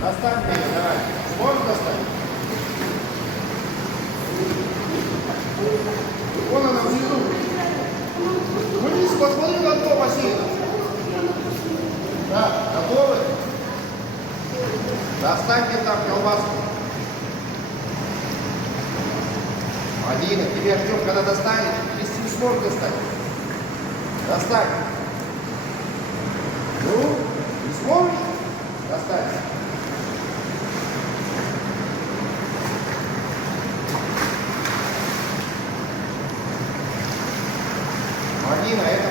Достань меня, давай. Сможешь достать? Вон она внизу. Вниз, посмотри на дно бассейна. Да, готовы? Достаньте там колбаску. Алина, тебя ждем, когда достанешь. Если не сможешь достать. Достань. Ну, не сможешь? Достань. Алина, это